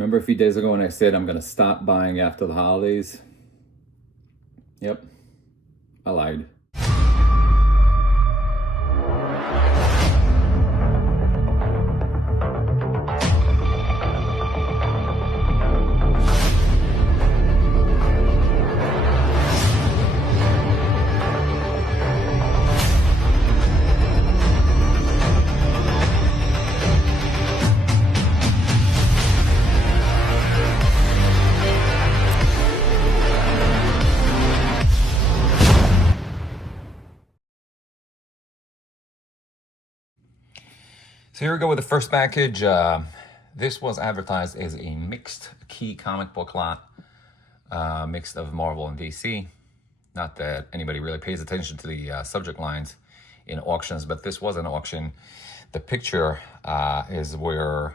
Remember a few days ago when I said I'm gonna stop buying after the holidays? Yep, I lied. So here we go with the first package. This was advertised as a mixed key comic book lot, mixed of Marvel and DC. Not that anybody really pays attention to the subject lines in auctions, but this was an auction. The picture is what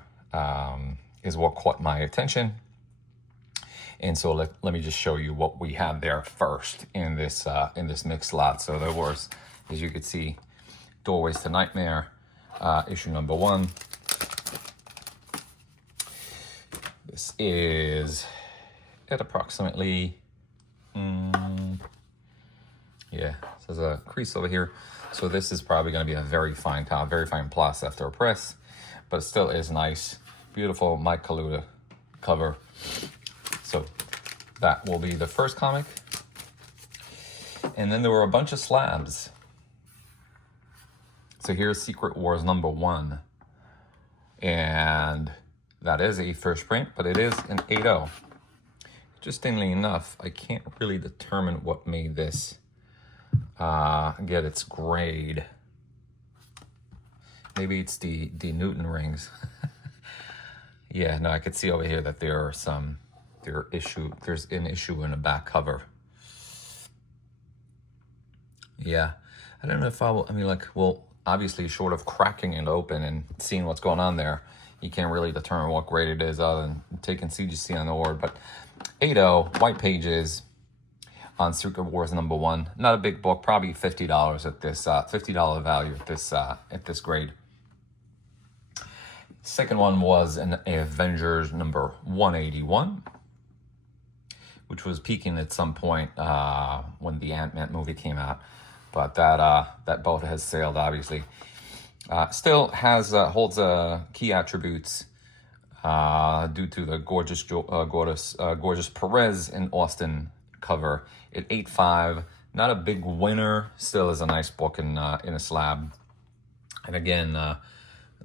caught my attention. And so let me just show you what we have there first in this mixed lot. So there was, as you could see, Doorways to Nightmare. Issue number 1. This is at approximately, there's a crease over here. So this is probably going to be a very fine plus after a press, but it still is nice. Beautiful Mike Kaluta cover. So that will be the first comic. And then there were a bunch of slabs. So here's Secret Wars number 1. And that is a first print, but it is an 8.0. Interestingly enough, I can't really determine what made this get its grade. Maybe it's the Newton rings. Yeah, no, I could see over here that there's an issue in the back cover. Yeah, I don't know if obviously, short of cracking it open and seeing what's going on there, you can't really determine what grade it is other than taking CGC on the word. But 8.0, white pages on Secret Wars number 1. Not a big book, probably $50 at this $50 value at this grade. Second one was an Avengers number 181, which was peaking at some point when the Ant-Man movie came out. But that boat has sailed, obviously. Still holds key attributes due to the gorgeous Perez and Austin cover at 8.5. Not a big winner. Still is a nice book in a slab. And again,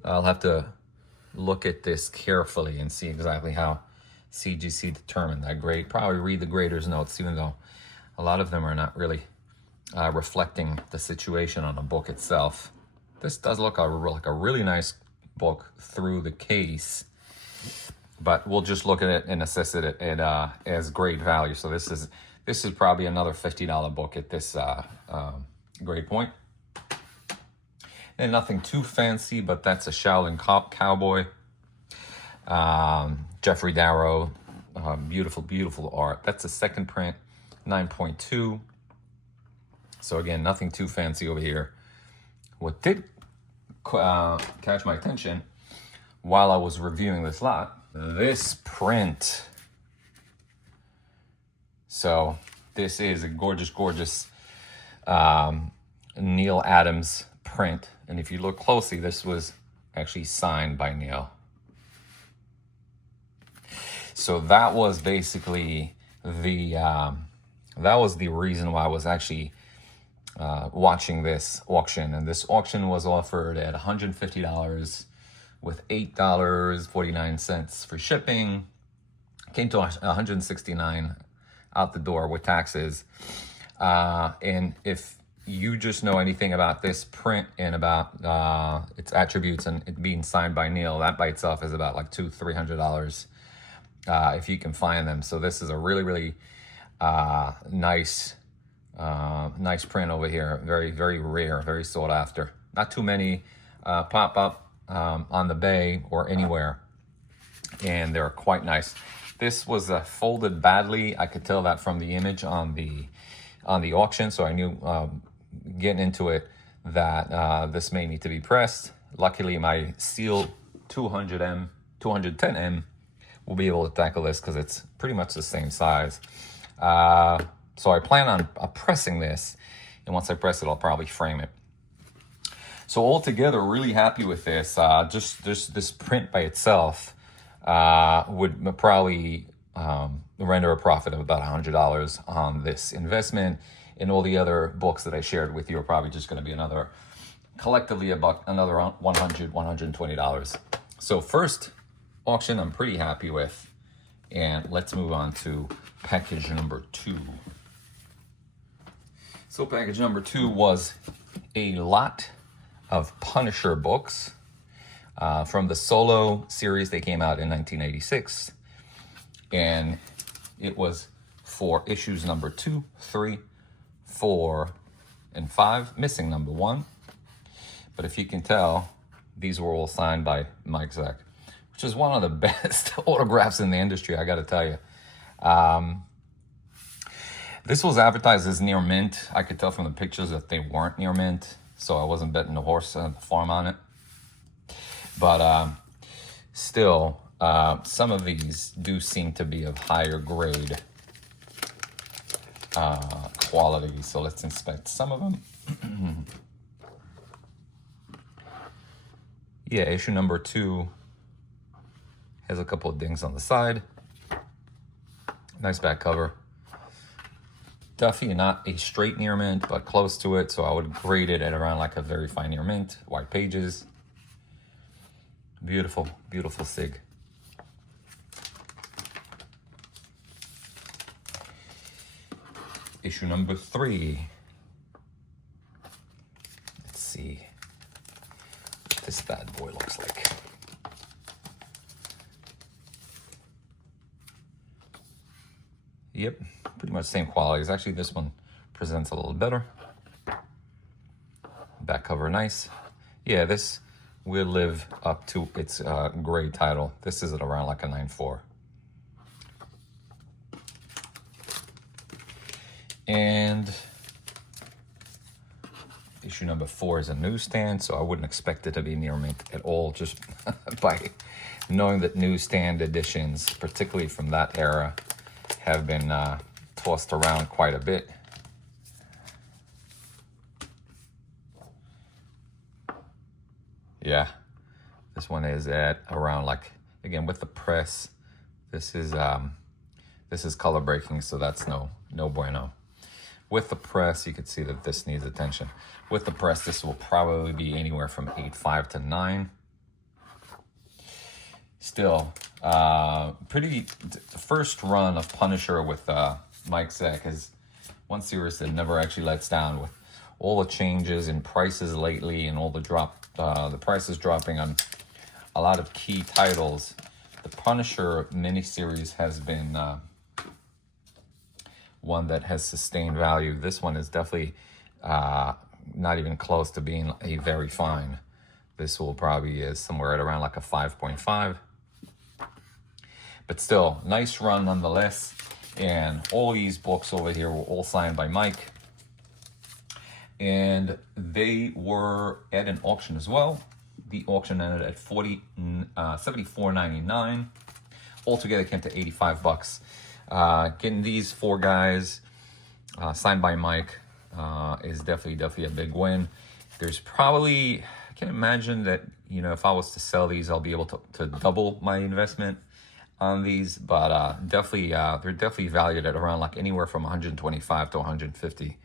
I'll have to look at this carefully and see exactly how CGC determined that grade. Probably read the grader's notes, even though a lot of them are not really reflecting the situation on the book itself. This does look like a really nice book through the case, but we'll just look at it and assess it as grade value. So this is probably another $50 book at this grade point. And nothing too fancy, but that's a Shaolin Cowboy. Jeffrey Darrow, beautiful art. That's a second print, 9.2. So again, nothing too fancy over here. What did catch my attention while I was reviewing this lot, this print. So this is a gorgeous Neil Adams print. And if you look closely, this was actually signed by Neil. So that was basically the reason why I was actually watching this auction. And this auction was offered at $150 with $8.49 for shipping. Came to $169 out the door with taxes. And if you just know anything about this print and about its attributes and it being signed by Neil, that by itself is about like $200-300 if you can find them. So this is a really nice print over here. Very rare, very sought after. Not too many pop up on the bay or anywhere, and they're quite nice. This was folded badly. I could tell that from the image on the auction, so I knew getting into it that this may need to be pressed. Luckily, my Seal 210M we'll be able to tackle this because it's pretty much the same size. So I plan on pressing this, and once I press it, I'll probably frame it. So altogether, really happy with this. Just this print by itself would probably render a profit of about $100 on this investment. And all the other books that I shared with you are probably just going to be collectively another $100, $120. So first auction I'm pretty happy with. And let's move on to package number 2. So package number 2 was a lot of Punisher books from the Solo series. They came out in 1986. And it was for issues number 2, 3, 4, and 5, missing number 1. But if you can tell, these were all signed by Mike Zeck, which is one of the best autographs in the industry, I got to tell you. This was advertised as near mint. I could tell from the pictures that they weren't near mint, so I wasn't betting the horse and the farm on it. But still, some of these do seem to be of higher grade quality. So let's inspect some of them. Yeah, issue number 2 has a couple of dings on the side. Nice back cover. Definitely not a straight near mint, but close to it. So I would grade it at around like a very fine near mint. White pages. Beautiful, beautiful sig. Issue number 3. Let's see what this bad boy looks like. Yep, pretty much same qualities. Actually, this one presents a little better. Back cover nice. Yeah, this will live up to its grade title. This is at around like a 9.4. And issue number 4 is a newsstand, so I wouldn't expect it to be near mint at all, just by knowing that newsstand editions, particularly from that era, have been tossed around quite a bit. Yeah, this one is at around like, again, with the press, this is color breaking, so that's no bueno. With the press, you can see that this needs attention. With the press, this will probably be anywhere from 8.5 to 9. Still, the first run of Punisher with Mike Zeck is one series that never actually lets down, with all the changes in prices lately and all the prices dropping on a lot of key titles. The Punisher miniseries has been one that has sustained value. This one is definitely not even close to being a very fine. This will probably is somewhere at around like a 5.5. But still, nice run nonetheless. And all these books over here were all signed by Mike. And they were at an auction as well. The auction ended at $74.99. Altogether came to $85. Getting these 4 guys signed by Mike is definitely a big win. There's probably, I can imagine that, you know, if I was to sell these, I'll be able to double my investment on these, but definitely they're definitely valued at around like anywhere from 125 to 150.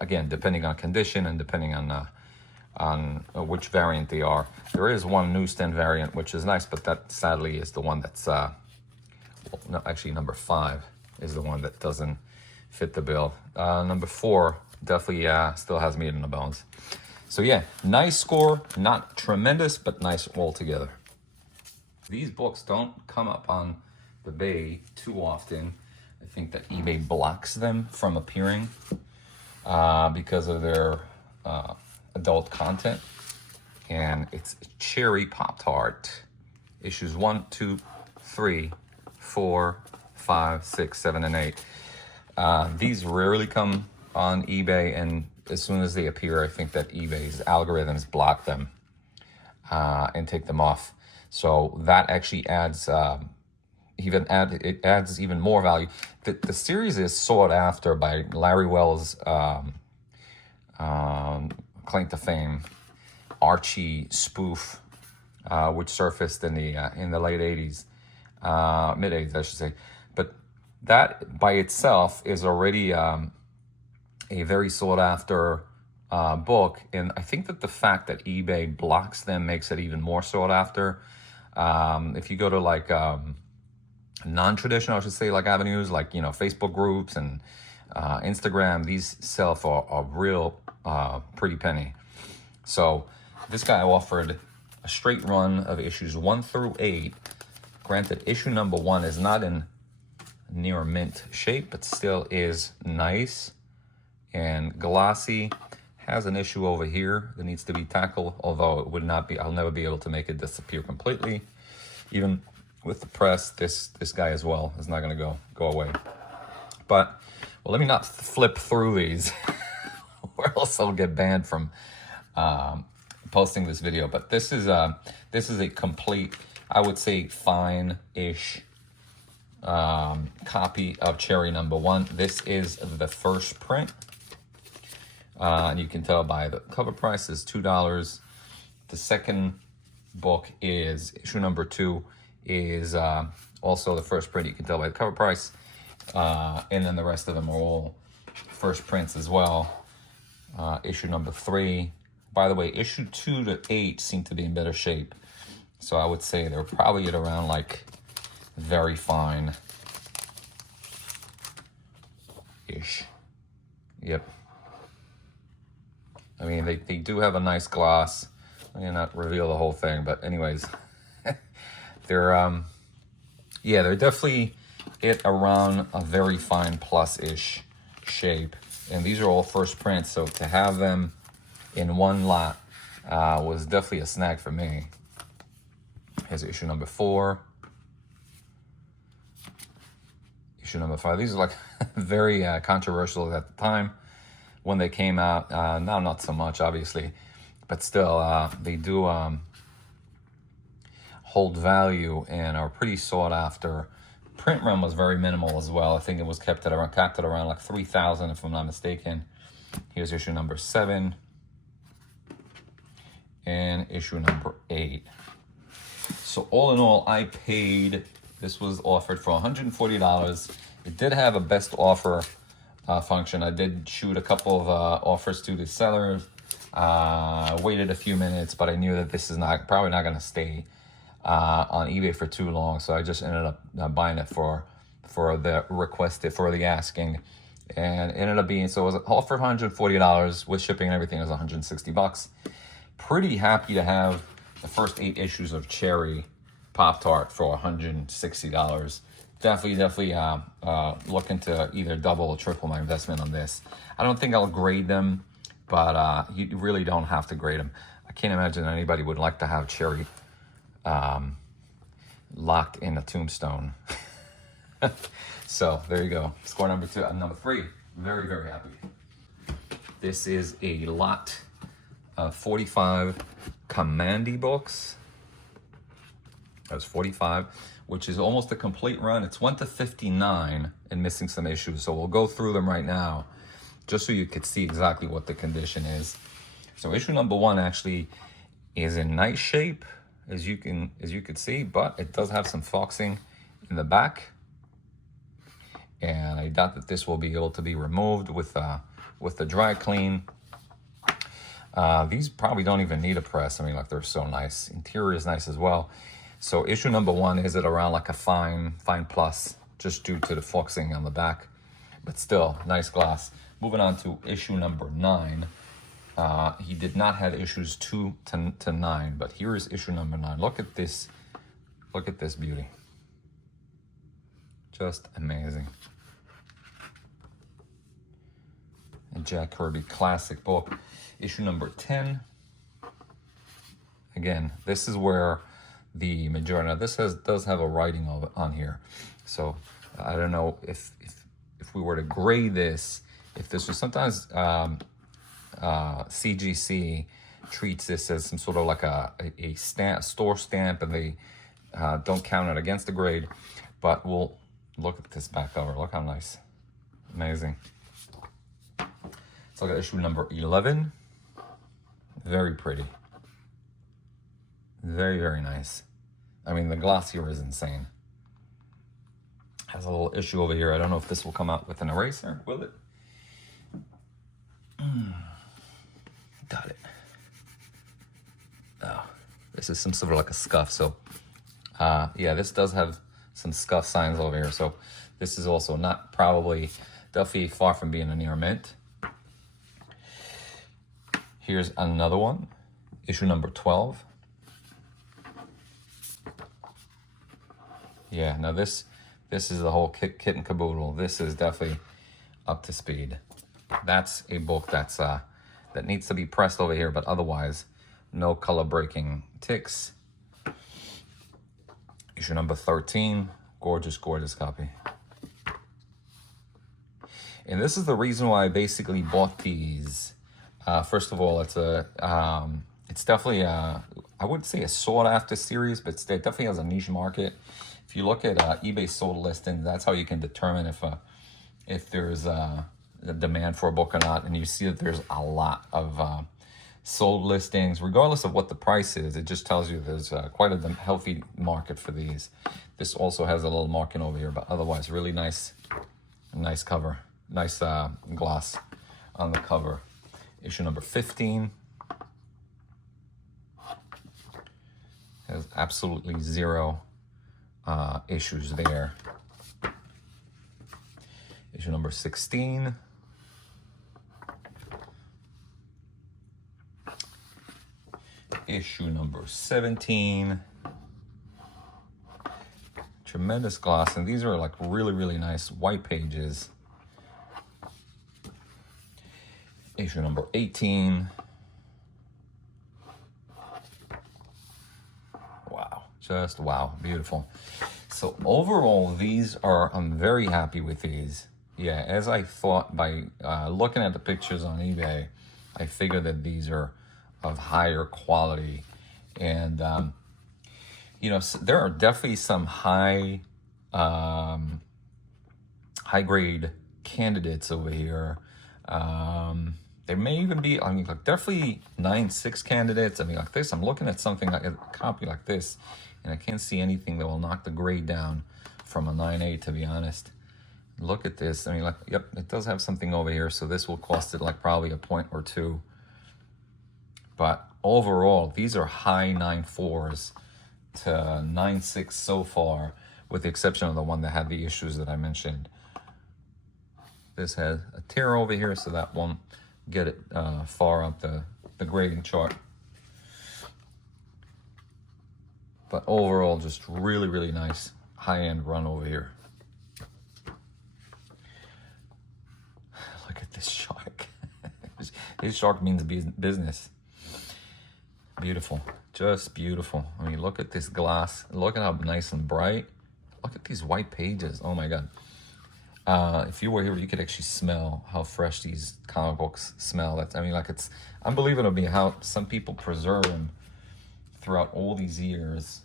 Again, depending on condition and depending on which variant they are. There is one newsstand variant which is nice, but that sadly is the one that's no, actually number 5 is the one that doesn't fit the bill. Number 4 definitely still has meat in the bones. So yeah, nice score, not tremendous, but nice altogether. These books don't come up on the Bay too often. I think that eBay blocks them from appearing because of their adult content. And it's Cherry Pop-Tart, issues 1, 2, 3, 4, 5, 6, 7, and 8. These rarely come on eBay, and as soon as they appear, I think that eBay's algorithms block them and take them off. So that actually adds it adds even more value. The series is sought after by Larry Wells' claim to fame Archie spoof, which surfaced in the late 80s, mid 80s, I should say. But that by itself is already a very sought after book, and I think that the fact that eBay blocks them makes it even more sought after. If you go to like non-traditional, I should say, like avenues, like, you know, Facebook groups and Instagram, these sell for a real pretty penny. So this guy offered a straight run of issues 1 through 8. Granted, issue number 1 is not in near mint shape, but still is nice and glossy. Has an issue over here that needs to be tackled, although it would not be, I'll never be able to make it disappear completely. Even with the press, this guy as well is not going to go away. But, well, let me not flip through these or else I'll get banned from posting this video. But this is a complete, I would say, fine-ish copy of Cherry number 1. This is the first print. And you can tell by the cover price is $2. The second book is issue number 2 is also the first print. You can tell by the cover price. And then the rest of them are all first prints as well. Issue number 3. By the way, issue 2 to 8 seem to be in better shape. So I would say they're probably at around like very fine-ish. Yep. I mean, they do have a nice gloss. I may not reveal the whole thing, but anyways, they're definitely at around a very fine plus-ish shape. And these are all first prints, so to have them in one lot was definitely a snag for me. Here's issue number 4. Issue number 5. These are like very controversial at the time when they came out. Now not so much, obviously, but still they do hold value and are pretty sought after. Print run was very minimal as well. I think it was capped at around like 3,000 if I'm not mistaken. Here's issue number 7 and issue number 8. So all in all, I paid, this was offered for $140. It did have a best offer function. I did shoot a couple of offers to the sellers. Waited a few minutes, but I knew that this is probably not going to stay on eBay for too long, so I just ended up buying it for the requested, for the asking, and it ended up being, so it was offered $140 with shipping and everything. It was $160. Pretty happy to have the first 8 issues of Cherry Pop-Tart for $160. Definitely looking to either double or triple my investment on this. I don't think I'll grade them, but you really don't have to grade them. I can't imagine anybody would like to have Cherry locked in a tombstone. So there you go. Score number 2, number 3. Very, very happy. This is a lot of 45 Commandy books. That was 45, which is almost a complete run. It's 1 to 59 and missing some issues. So we'll go through them right now just so you could see exactly what the condition is. So issue number 1 actually is in nice shape, as you could see, but it does have some foxing in the back. And I doubt that this will be able to be removed with the dry clean. These probably don't even need a press. I mean, like, they're so nice. Interior is nice as well. So issue number 1 is at around like a fine plus, just due to the foxing on the back, but still nice glass. Moving on to issue number 9. He did not have issues 2 to 9, but here is issue number 9. Look at this beauty. Just amazing. A Jack Kirby classic book. Issue number 10. Again, this is where the majority, now this does have a writing on here. So I don't know if we were to grade this, if this was sometimes CGC treats this as some sort of like a store stamp, and they don't count it against the grade. But we'll look at this back cover. Look how nice. Amazing. Let's look at issue number 11. Very pretty. Very, very nice. I mean, the gloss here is insane. Has a little issue over here. I don't know if this will come out with an eraser. Will it? Got it. Oh, this is some sort of like a scuff. So, yeah, this does have some scuff signs over here. So this is also not definitely far from being a near mint. Here's another one, issue number 12. Yeah, now this is the whole kit and caboodle. This is definitely up to speed. That's a book that needs to be pressed over here, but otherwise, no color breaking ticks. Issue number 13, gorgeous, gorgeous copy. And this is the reason why I basically bought these. First of all, it's definitely I wouldn't say a sought after series, but it definitely has a niche market. If you look at eBay sold listings, that's how you can determine if there's a demand for a book or not. And you see that there's a lot of sold listings, regardless of what the price is. It just tells you there's quite a healthy market for these. This also has a little marking over here, but otherwise really nice cover, nice gloss on the cover. Issue number 15 has absolutely zero issues there. Issue number 16. Issue number 17. Tremendous gloss, and these are like really, really nice white pages. Issue number 18. Wow, just wow, beautiful. So overall, I'm very happy with these. Yeah, as I thought by looking at the pictures on eBay, I figured that these are of higher quality. And, you know, there are definitely some high grade candidates over here. There may even be, I mean, like definitely 9.6 candidates. I mean, like this, I'm looking at something like a copy like this, and I can't see anything that will knock the grade down from a 9.8, to be honest. Look at this. I mean, like, yep, it does have something over here, so this will cost it like probably a point or two. But overall, these are high 9.4s to 9.6 so far, with the exception of the one that had the issues that I mentioned. This has a tear over here, so that won't get it far up the grading chart. But overall, just really, really nice high-end run over here. Look at this shark. This shark means business. Beautiful, just beautiful. I mean, look at this glass. Look at how nice and bright. Look at these white pages. Oh my God. If you were here, you could actually smell how fresh these comic books smell. I mean, like, it's unbelievable to me how some people preserve them throughout all these years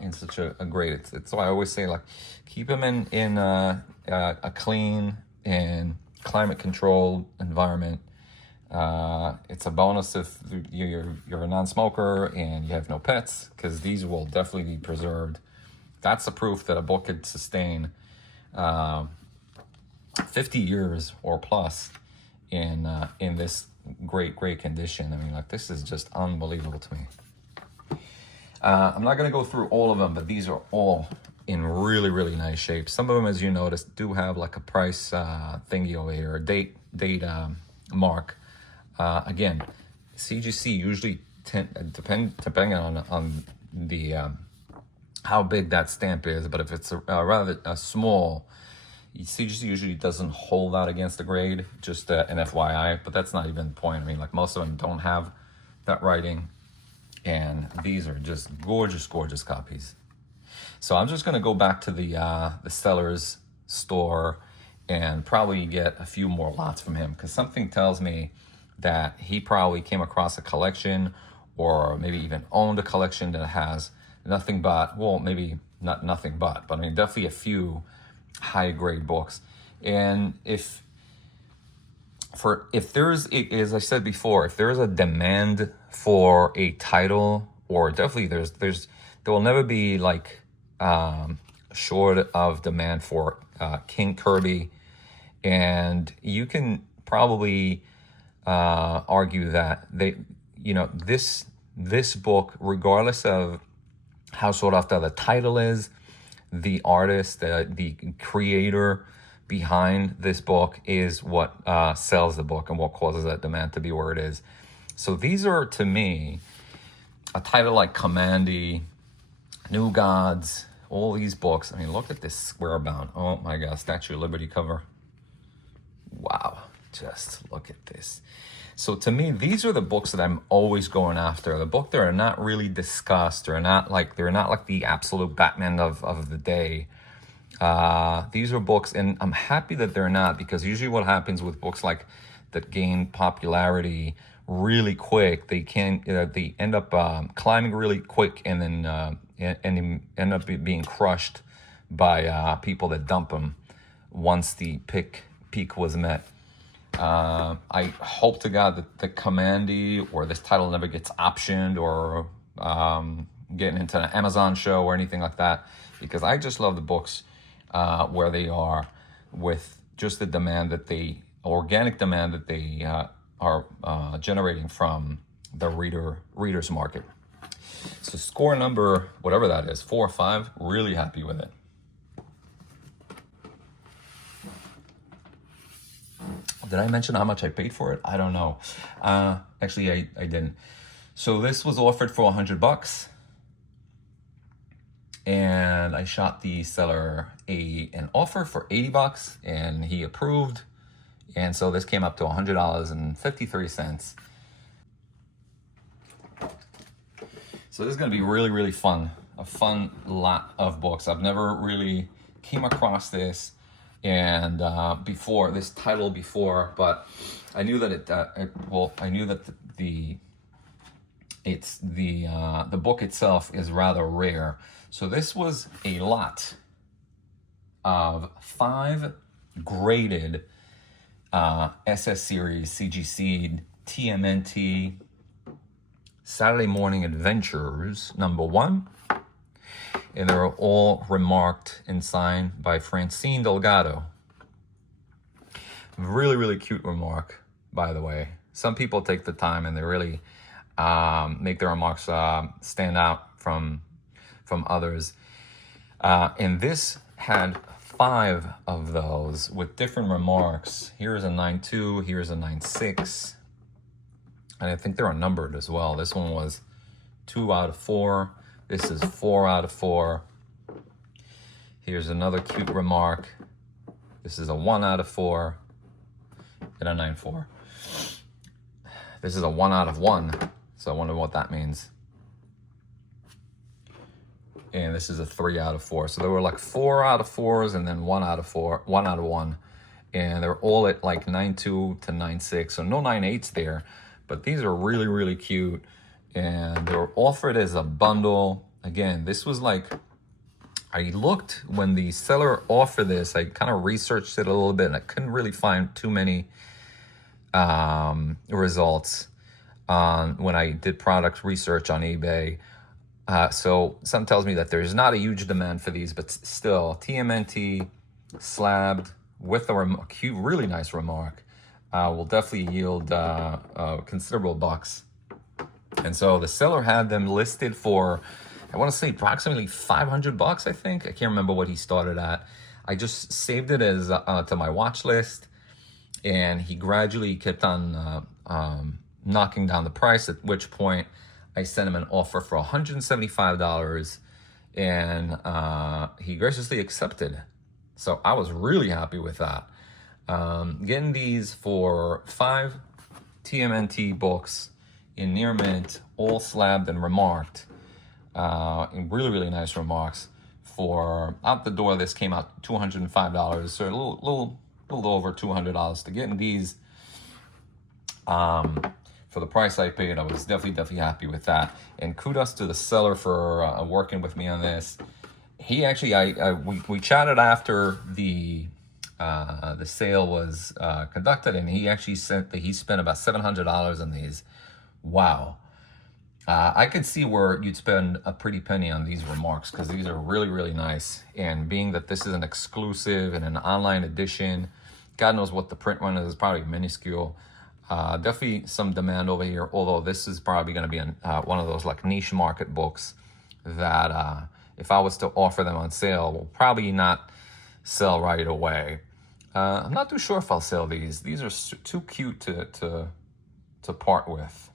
in such a great. It's why I always say, like, keep them in a clean and climate controlled environment. It's a bonus if you're a non-smoker and you have no pets, because these will definitely be preserved. That's the proof that a book could sustain 50 years or plus in this great condition. I mean, like, this is just unbelievable to me. I'm not going to go through all of them, but these are all in really, really nice shape. Some of them, as you noticed, do have like a price thingy over here, a date mark. Again, CGC usually depending on the how big that stamp is, but if it's rather small, CGC usually doesn't hold that against the grade, just an FYI, but that's not even the point. I mean, like, most of them don't have that writing, and these are just gorgeous, gorgeous copies. So I'm just going to go back to the seller's store and probably get a few more lots from him, because something tells me that he probably came across a collection or maybe even owned a collection that has nothing but, well, maybe not nothing but I mean, definitely a few high grade books. And if there's, as I said before, if there's a demand for a title, or definitely there will never be like short of demand for King Kirby. And you can probably argue that this book, regardless of how sought after the title is, the artist, the creator behind this book is what sells the book and what causes that demand to be where it is. So these are, to me, a title like Commandy, New Gods, all these books. I mean, look at this square bound. Oh my God, Statue of Liberty cover. Wow, just look at this. So to me, these are the books that I'm always going after. The book that are not really discussed, or they're not like the absolute Batman of the day. These are books, and I'm happy that they're not, because usually what happens with books like that gain popularity really quick, they end up climbing really quick, and then end up being crushed by people that dump them once the peak was met. I hope to God that the Commandy or this title never gets optioned or getting into an Amazon show or anything like that, because I just love the books where they are, with just the organic demand that they are generating from the reader's market. So score number, whatever that is, 4 or 5, really happy with it. Did I mention how much I paid for it? I don't know. Actually, I didn't. So this was offered for $100, and I shot the seller an offer for $80, and he approved. And so this came up to $100.53. So this is going to be really, really fun. A fun lot of books. I've never really came across this and this title before, but I knew that I knew that the book itself is rather rare. So this was a lot of 5 graded SS series, CGC, TMNT, Saturday Morning Adventures #1. And they're all remarked and signed by Francine Delgado. Really, really cute remark, by the way. Some people take the time and they really make their remarks stand out from others. And this had 5 of those with different remarks. Here's a 9.2, here's a 9.6. And I think they're numbered as well. This one was 2 out of 4. This is 4 out of 4. Here's another cute remark. This is a 1 out of 4 and a 9.4. This is a 1 out of 1. So I wonder what that means. And this is a 3 out of 4. So there were like 4 out of 4s and then 1 out of 4, 1 out of 1. And they're all at like 9.2 to 9.6. So no 9.8s there. But these are really, really cute. And they were offered as a bundle. Again, this was like, I looked when the seller offered this, I kind of researched it a little bit and I couldn't really find too many results on when I did product research on eBay. So something tells me that there's not a huge demand for these, but still, TMNT, slabbed with a cute, really nice remark, will definitely yield considerable bucks. And so the seller had them listed for, I want to say approximately $500, I think. I can't remember what he started at. I just saved it as to my watch list, and he gradually kept on knocking down the price, at which point I sent him an offer for $175, and he graciously accepted. So I was really happy with that. Getting these for 5 TMNT books in near mint, all slabbed and remarked, in really, really nice remarks. For out the door, this came out $205, so a little over $200 to get in these For the price I paid, I was definitely happy with that. And kudos to the seller for working with me on this. He actually, we chatted after the sale was conducted, and he actually said that he spent about $700 on these. Wow. I could see where you'd spend a pretty penny on these remarks, because these are really nice. And being that this is an exclusive and an online edition, God knows what the print run is, probably minuscule. Definitely some demand over here, although this is probably going to be one of those like niche market books that if I was to offer them on sale, will probably not sell right away. I'm not too sure if I'll sell these. These are too cute to part with.